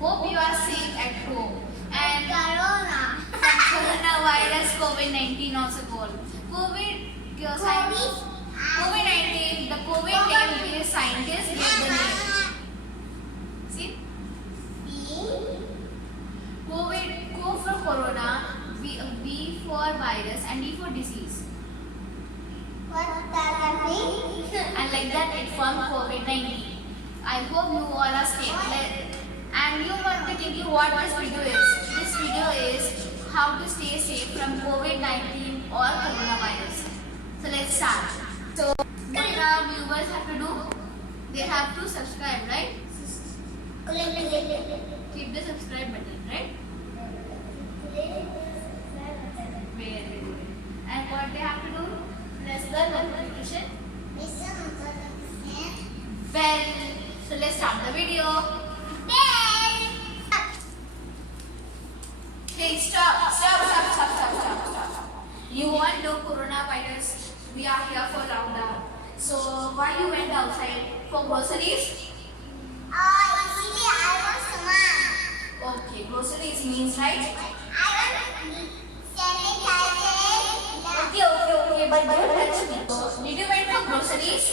Hope you are safe at home. And Corona. coronavirus COVID-19 also called. COVID-19, the COVID name is scientists give the name. See? COVID, Co for corona, V for virus, and D for disease. And like that it formed COVID-19. I hope you all are safe. And you might be thinking what this video is. This video is how to stay safe from COVID-19 or coronavirus. So let's start. So what our viewers have to do? They have to subscribe, right? Click the subscribe button, right? Very good. And what they have to do? Press the notification bell. So let's start the video. Hey, stop. You all know coronavirus. We are here for lockdown. So why you went outside? For groceries? Okay, groceries means right? Okay, but don't touch me. Did you went for groceries?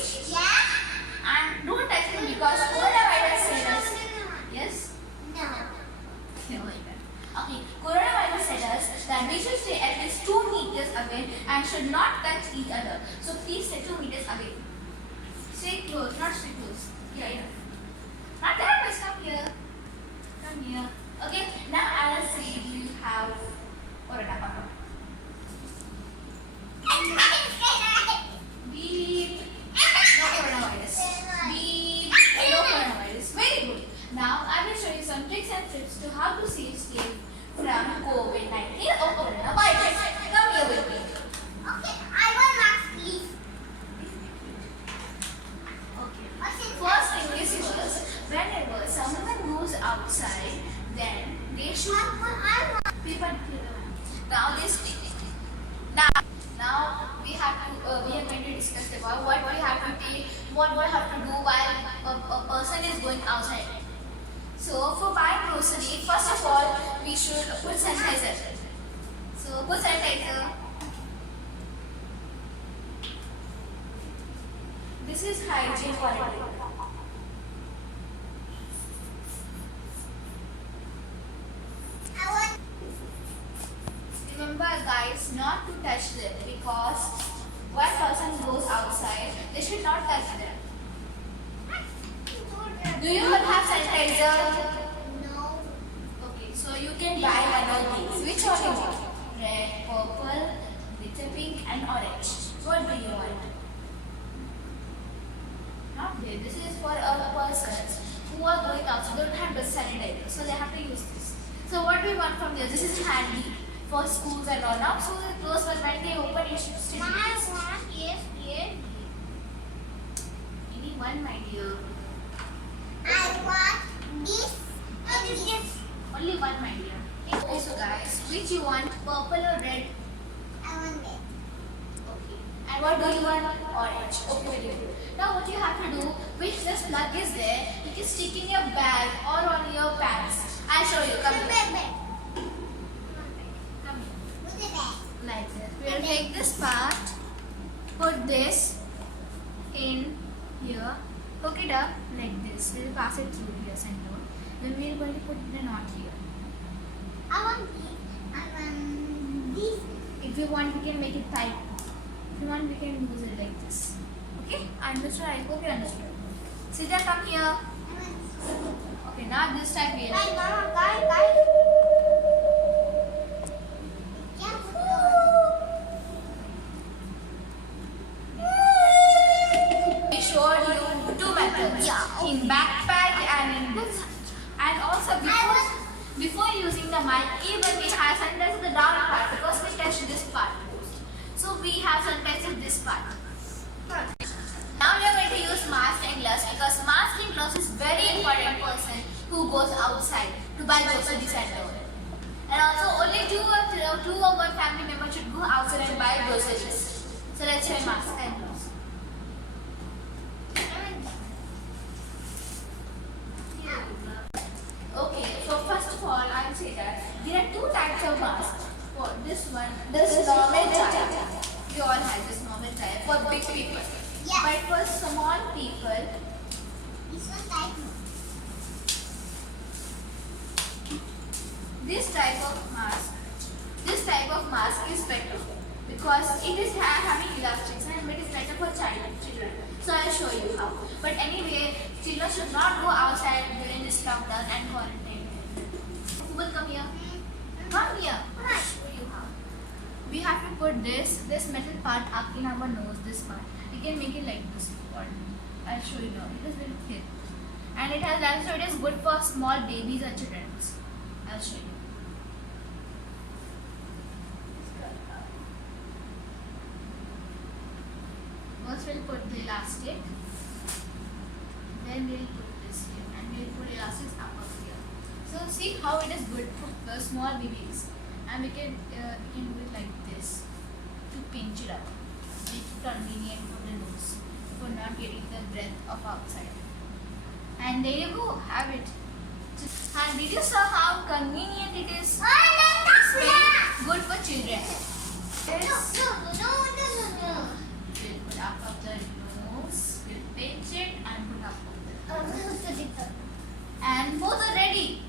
And don't touch me because coronavirus said us. Yes? No, my God. Okay, coronavirus said us that we should stay at least 2 meters away and should not touch each other. So please stay 2 meters away. Stay close, not stay close. Yeah. Not that much. Come here. Come here. Okay, now I will say you have corona. Beep. No coronavirus. Beep. No coronavirus. Very good. Now I will show you some tricks and tips to how to stay safe from COVID-19 or coronavirus. Come here with me. Okay, I want mask, please. Okay. First thing is first, whenever someone goes outside, then they should now this now we are going to discuss about what we have to take, what we have to do while a person is going outside. So for buying grocery, first of all we should put sanitizer. So put sanitizer. This is hygiene quality. Remember guys, not to touch them because one person goes outside, they should not touch them. Do you all have sanitizer? No. Okay, so you can buy one of these. Which one you want? Red, purple, little pink and orange. What do you want? Not this. This is for all persons who are going outside, don't have the sanitizer, so they have to use this. So what do you want from here? This is handy for schools and all. Now schools are closed, but when they open, you should still use. Yes. Any one, my dear. I want this and this. Only one, my dear. Okay, so guys, which you want? Purple or red? I want this. Okay. And what do you want? Orange. Okay, very good. Now what you have to do, which this plug is there, you can stick in your bag or on your pants. I'll show you. Come here. Come here. Like this. We will take this part, put this in here, hook it up like this. We will pass it through here center. Then we are going to put the knot here. I want this. If you want, we can make it tight. If you want, we can use it like this. Okay? Understood? I hope you understood. Sita, come here. Okay, now this time we Guys, Mama, guys. we showed you 2 methods. In backpack and in this. And also before using the mic, even we have sanitized the down part because we touched this part. So we have sanitized this part. Now we are going to use mask and gloves because mask and gloves is very important person who goes outside to buy groceries and all. And also only two or one family member should go outside and buy groceries. So let's try mask and gloves. Okay, this one, this normal tie. We all have this normal tie for big people. Yeah. But for small people, This one type. this type of mask is better because it is having elastics and it is better for children. So I'll show you how. But anyway, children should not go outside during this lockdown and quarantine. Who will come here? Come here. I'll show you how. We have to put this metal part up in our nose. This part. You can make it like this. I'll show you now. It is very thin, and it has also it is good for small babies and children. I'll show you. First we'll put the elastic, then we'll put this here, and we'll put elastics up here. So see how it is good for the small babies, and we can do it like this to pinch it up, make it convenient for the nose for not getting the breath of outside. And there you go, have it. And did you saw how convenient it is? It's very good for children. This. We'll put up of the nose, we'll pinch it and put up of the and both are ready.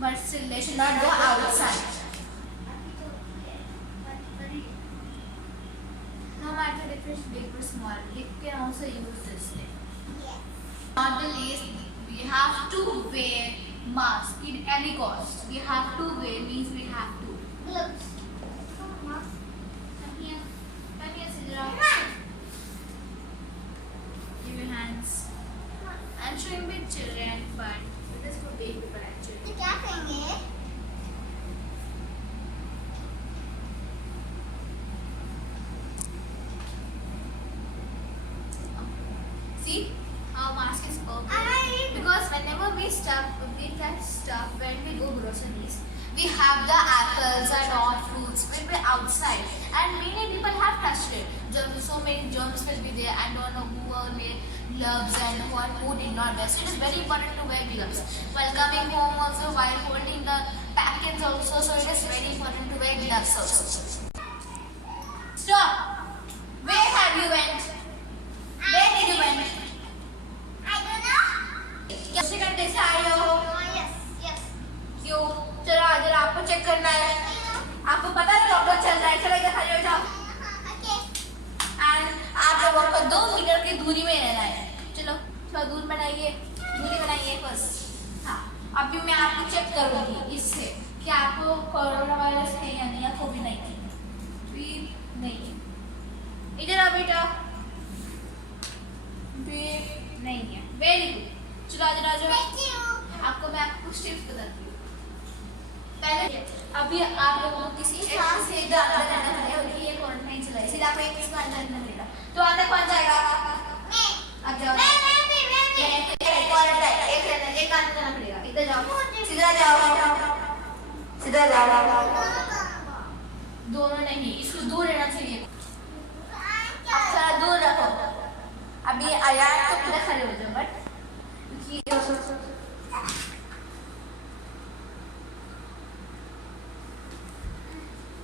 But still they should not go outside. No matter if it's big or small, you can also use this thing. Not the least, we have to wear mask at any cost. We have to wear means we have to. Gloves. Come here. Come here, Sidra. Give your hands. I'm showing with children, but it is for big people actually. तो क्या करेंगे? See how mask is perfect. Because whenever we get stuff when we go groceries, we have the apples and all fruits when we're outside, and many people have touched it. So many germs will be there, and don't know who will wear gloves and who did not wear. So it is very important to wear gloves while coming home also, while holding the packets also. So it is very important to wear gloves also. Stop! Where have you went? Where did you went? I don't know. कैसे घंटे से आए हो? Yes, yes. क्यों? चलो आज आपको check करना है. आपको पता है लॉकडाउन चल रहा है. चलो इधर खड़े हो जाओ. Okay. एंड आप लोगों को 2 मीटर की दूरी में रहना है. चलो थोड़ा दूरी बनाइए बस. हाँ. अभी मैं आपको चेक करूँगी इससे कि आपको कोरोना वायरस है या नहीं, या कोविड-19 नहीं है. इधर आओ बेटा. नहीं है. Very good. चलो आज राजू आपको मैं कुछ टिप्स बताती हूँ. पहले अभी आप लोगों को किसी से इधर अंदर जाना पड़ेगा क्योंकि ये क्वारंटाइन चल रहा है, इसलिए आपको एक चीज अंदर रखना पड़ेगा. तो अंदर कौन जाएगा? आप जाओ. क्वारंटाइन एक अंदर जाना पड़ेगा. इधर जाओ. सीधा जाओ. दोनों नहीं, इसको दूर रहना चाहिए. आप थोड़ा दूर रखो. अभी आया तो इधर खड़े हो जाओ. बट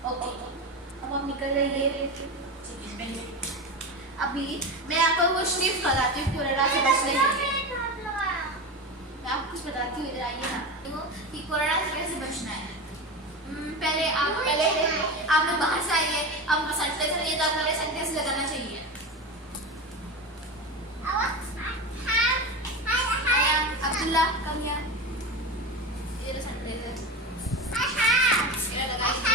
ओके, अब हम निकल रही है. अभी मैं आपको कुछ टिप्स बताती हूँ कोरोना से बचने के लिए. मैं आपको कुछ बताती हूँ, इधर आइए ना. कि कोरोना से कैसे बचना है. पहले आप लोग बाहर से आइए. आप सैनिटाइजर लिए तो आपको सैनिटाइजर लगाना चाहिए. अब्दुल्ला कम यहाँ. ये लो सैनिटाइजर. ये लगाइए.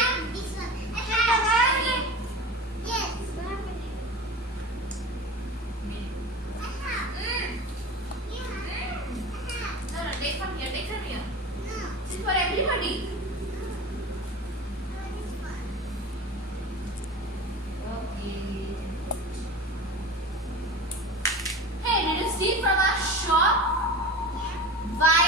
No, take from here. This is for everybody. Okay. Hey, did you see from our shop? Why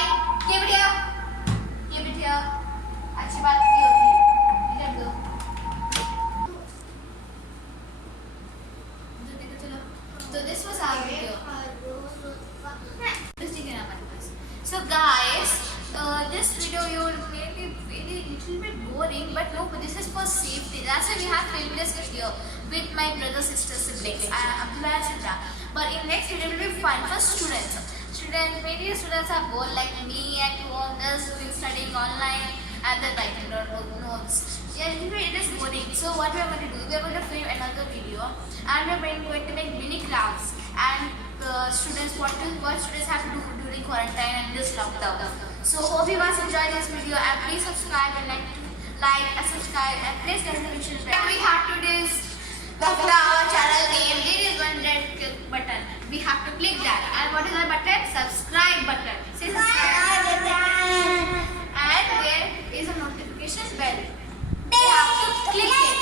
That's why we have filmed this video with my brother, sister, siblings, Abdullah and Sidra. But in next video it will be fun for students. Many students are bored like me at home, just doing studying online and then writing down notes. Yeah, it is boring. So what we are going to do, we are going to film another video and we are going to make mini crafts and students what students have to do during quarantine and this lockdown. So hope you guys enjoy this video and please subscribe and like and subscribe and please tell the notification bell. We have to this our channel name. There is one red button. We have to click that. And what is the button? Subscribe button. Say subscribe. And there is a notification bell. We have to click it.